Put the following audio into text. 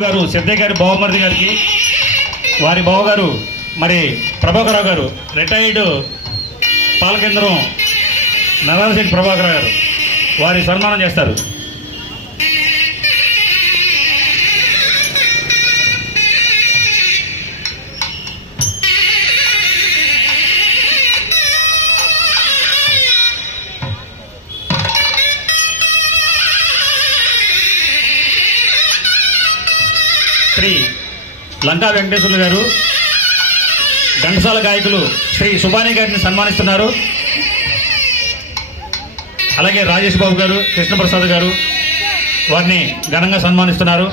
గారు సిద్ధయ్య గారి బావమరిది గారికి, వారి బావగారు మరి ప్రభాకరరావు గారు, రిటైర్డ్ పాలకేంద్రం నల్లశెట్టి ప్రభాకరరావు గారు, వారి సన్మానం చేస్తారు. శ్రీ లంకా వెంకటేశ్వర్లు గారు, ఘంటసాల గాయకులు శ్రీ సుబాని గారిని సన్మానిస్తున్నారు. అలాగే రాజేష్ బాబు గారు, కృష్ణప్రసాద్ గారు వారిని ఘనంగా సన్మానిస్తున్నారు.